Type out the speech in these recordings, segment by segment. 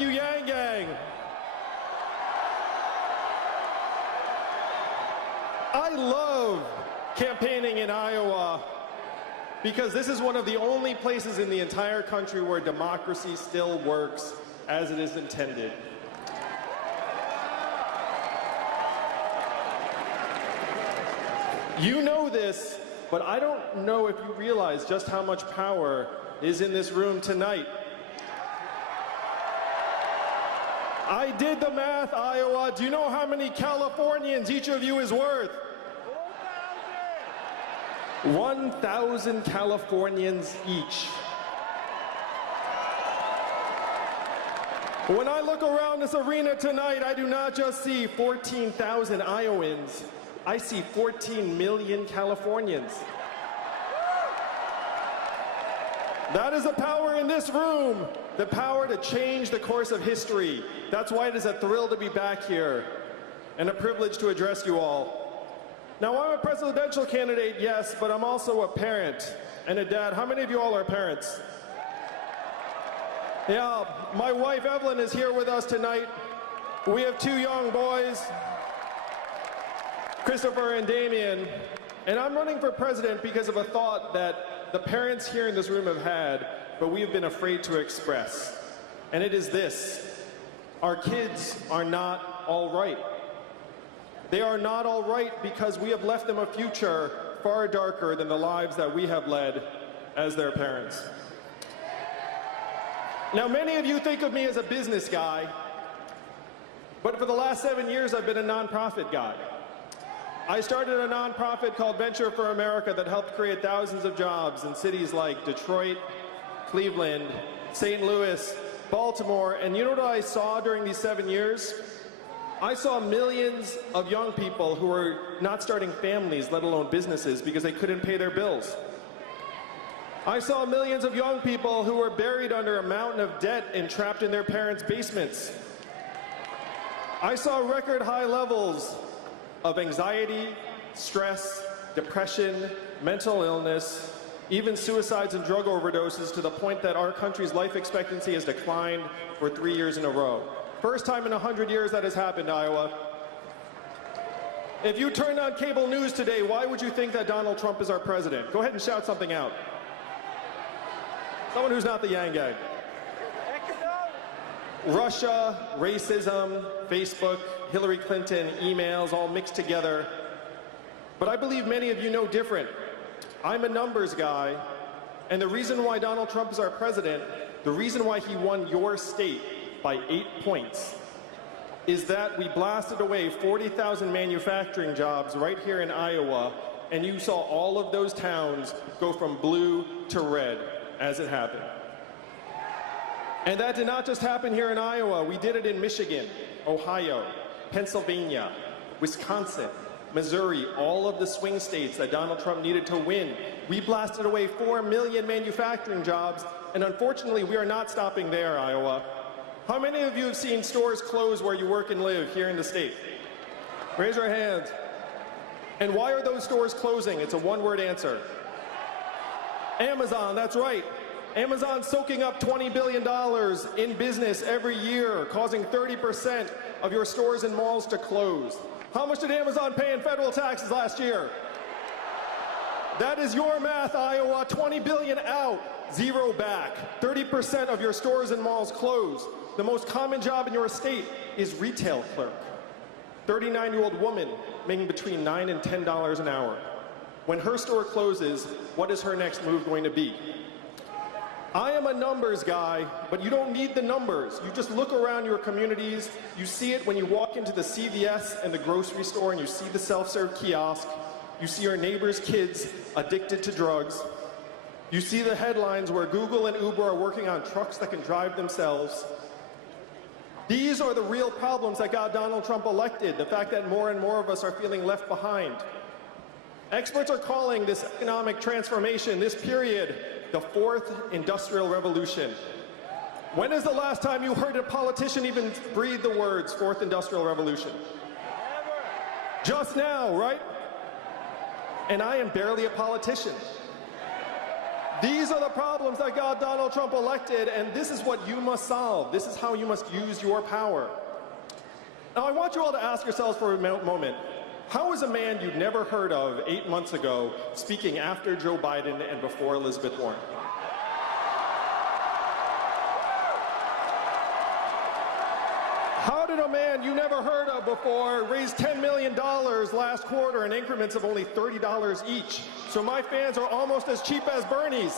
Thank you, Yang Gang. I love campaigning in Iowa because this is one of the only places in the entire country where democracy still works as it is intended. You know this, but I don't know if you realize just how much power is in this room tonight. I did the math, Iowa. Do you know how many Californians each of you is worth? 1,000 Californians each. When I look around this arena tonight, I do not just see 14,000 Iowans. I see 14 million Californians. That is the power in this room, the power to change the course of history. That's why it is a thrill to be back here and a privilege to address you all. Now, I'm a presidential candidate, yes, but I'm also a parent and a dad. How many of you all are parents? Yeah, my wife Evelyn is here with us tonight. We have 2 young boys, Christopher and Damien, and I'm running for president because of a thought that the parents here in this room have had, but we have been afraid to express. And it is this: our kids are not all right. They are not all right because we have left them a future far darker than the lives that we have led as their parents. Now, many of you think of me as a business guy, but for the last 7 years, I've been a nonprofit guy. I started a nonprofit called Venture for America that helped create thousands of jobs in cities like Detroit, Cleveland, St. Louis, Baltimore, and you know what I saw during these 7 years? I saw millions of young people who were not starting families, let alone businesses, because they couldn't pay their bills. I saw millions of young people who were buried under a mountain of debt and trapped in their parents' basements. I saw record high levels of anxiety, stress, depression, mental illness, even suicides and drug overdoses, to the point that our country's life expectancy has declined for 3 years in a row. First time in 100 years that has happened, Iowa. If you turned on cable news today, why would you think that Donald Trump is our president? Go ahead and shout something out. Someone who's not the Yang Gang. Russia, racism, Facebook, Hillary Clinton, emails, all mixed together. But I believe many of you know different. I'm a numbers guy, and the reason why Donald Trump is our president, the reason why he won your state by 8 points, is that we blasted away 40,000 manufacturing jobs right here in Iowa, and you saw all of those towns go from blue to red as it happened. And that did not just happen here in Iowa. We did it in Michigan, Ohio, Pennsylvania, Wisconsin, Missouri, all of the swing states that Donald Trump needed to win. We blasted away 4 million manufacturing jobs, and unfortunately, we are not stopping there, Iowa. How many of you have seen stores close where you work and live here in the state? Raise your hands. And why are those stores closing? It's a one-word answer. Amazon, that's right. Amazon's soaking up $20 billion in business every year, causing 30% of your stores and malls to close. How much did Amazon pay in federal taxes last year? That is your math, Iowa. 20 billion out, 0 back. 30% of your stores and malls closed. The most common job in your state is retail clerk. 39-year-old woman making between $9 and $10 an hour. When her store closes, what is her next move going to be? I am a numbers guy, but you don't need the numbers. You just look around your communities. You see it when you walk into the CVS and the grocery store and you see the self-serve kiosk. You see your neighbor's kids addicted to drugs. You see the headlines where Google and Uber are working on trucks that can drive themselves. These are the real problems that got Donald Trump elected, the fact that more and more of us are feeling left behind. Experts are calling this economic transformation, this period, the fourth industrial revolution. When is the last time you heard a politician even breathe the words fourth industrial revolution? Never. Just now, right? And I am barely a politician. These are the problems that got Donald Trump elected, and this is what you must solve. This is how you must use your power. Now, I want you all to ask yourselves for a moment, how is a man you'd never heard of 8 months ago speaking after Joe Biden and before Elizabeth Warren? How did a man you never heard of before raise $10 million last quarter in increments of only $30 each? So my fans are almost as cheap as Bernie's.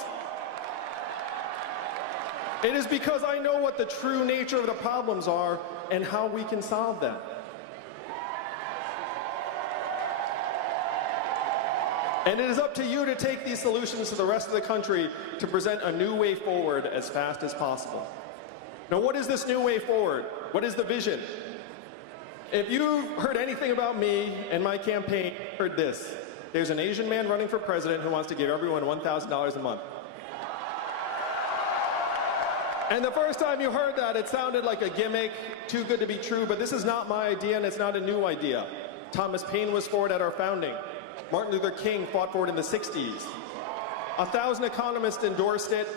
It is because I know what the true nature of the problems are and how we can solve them. And it is up to you to take these solutions to the rest of the country to present a new way forward as fast as possible. Now, what is this new way forward? What is the vision? If you've heard anything about me and my campaign, heard this. There's an Asian man running for president who wants to give everyone $1,000 a month. And the first time you heard that, it sounded like a gimmick, too good to be true, but this is not my idea and it's not a new idea. Thomas Paine was for it at our founding. Martin Luther King fought for it in the 60s. 1,000 economists endorsed it.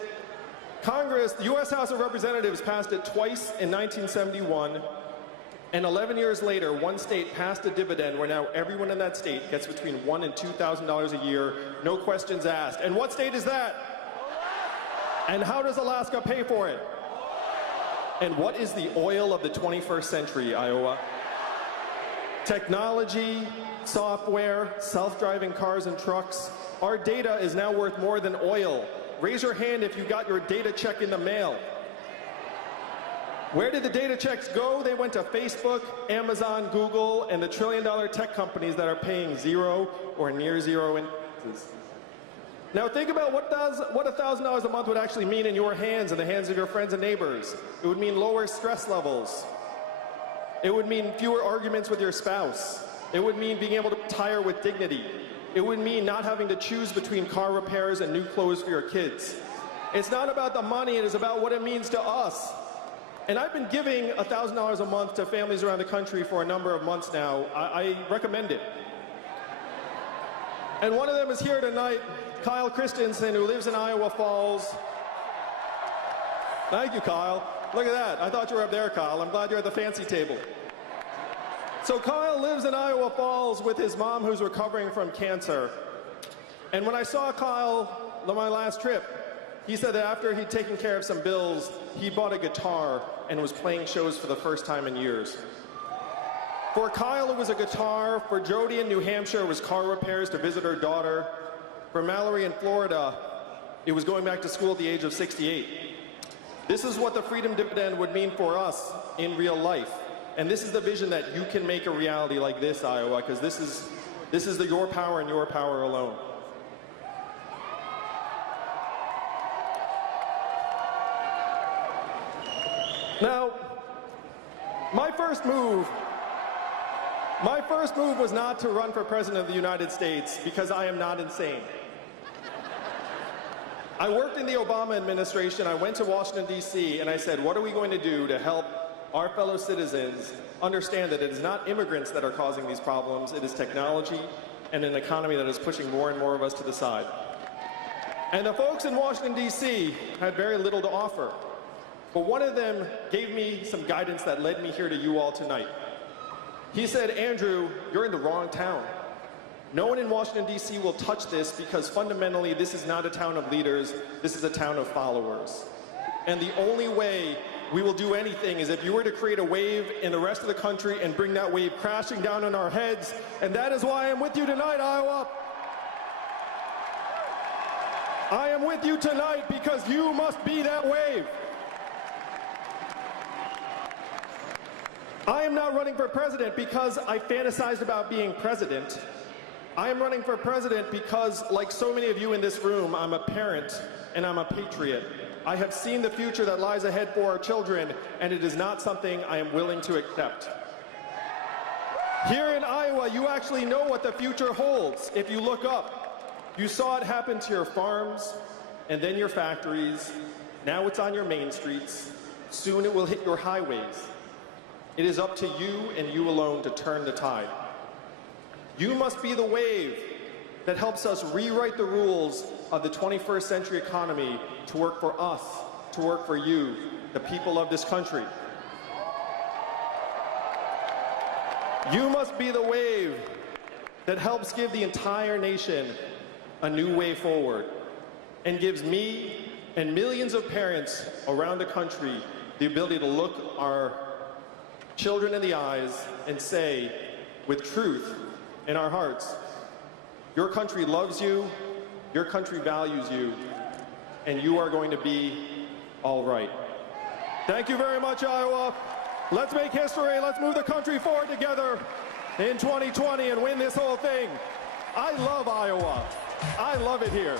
Congress, the U.S. House of Representatives passed it twice in 1971, and 11 years later, one state passed a dividend where now everyone in that state gets between $1,000 and $2,000 a year, no questions asked. And what state is that? And how does Alaska pay for it? And what is the oil of the 21st century, Iowa? Technology, software, self-driving cars and trucks. Our data is now worth more than oil. Raise your hand if you got your data check in the mail. Where did the data checks go? They went to Facebook, Amazon, Google, and the trillion-dollar tech companies that are paying zero or near zero in taxes. Now think about what $1,000 a month would actually mean in your hands and the hands of your friends and neighbors. It would mean lower stress levels. It would mean fewer arguments with your spouse. It would mean being able to retire with dignity. It would mean not having to choose between car repairs and new clothes for your kids. It's not about the money, it is about what it means to us. And I've been giving $1,000 a month to families around the country for a number of months now. I recommend it. And one of them is here tonight, Kyle Christensen, who lives in Iowa Falls. Thank you, Kyle. Look at that. I thought you were up there, Kyle. I'm glad you're at the fancy table. So Kyle lives in Iowa Falls with his mom who's recovering from cancer. And when I saw Kyle on my last trip, he said that after he'd taken care of some bills, he bought a guitar and was playing shows for the first time in years. For Kyle, it was a guitar. For Jody in New Hampshire, it was car repairs to visit her daughter. For Mallory in Florida, it was going back to school at the age of 68. This is what the Freedom Dividend would mean for us in real life. And this is the vision that you can make a reality like this, Iowa, because this is your power and your power alone. Now, my first move was not to run for president of the United States because I am not insane. I worked in the Obama administration. I went to Washington, D.C., and I said, what are we going to do to help our fellow citizens understand that it is not immigrants that are causing these problems, it is technology and an economy that is pushing more and more of us to the side. And the folks in Washington, D.C. had very little to offer. But one of them gave me some guidance that led me here to you all tonight. He said, Andrew, you're in the wrong town. No one in Washington, D.C. will touch this because fundamentally this is not a town of leaders, this is a town of followers. And the only way we will do anything is if you were to create a wave in the rest of the country and bring that wave crashing down on our heads. And that is why I'm with you tonight, Iowa. I am with you tonight because you must be that wave. I am not running for president because I fantasized about being president. I am running for president because, like so many of you in this room, I'm a parent and I'm a patriot. I have seen the future that lies ahead for our children, and it is not something I am willing to accept. Here in Iowa, you actually know what the future holds. If you look up, you saw it happen to your farms, and then your factories. Now it's on your main streets. Soon it will hit your highways. It is up to you and you alone to turn the tide. You must be the wave that helps us rewrite the rules of the 21st century economy to work for us, to work for you, the people of this country. You must be the wave that helps give the entire nation a new way forward and gives me and millions of parents around the country the ability to look our children in the eyes and say, with truth in our hearts, your country loves you, your country values you, and you are going to be all right. Thank you very much, Iowa. Let's make history. Let's move the country forward together in 2020 and win this whole thing. I love Iowa. I love it here.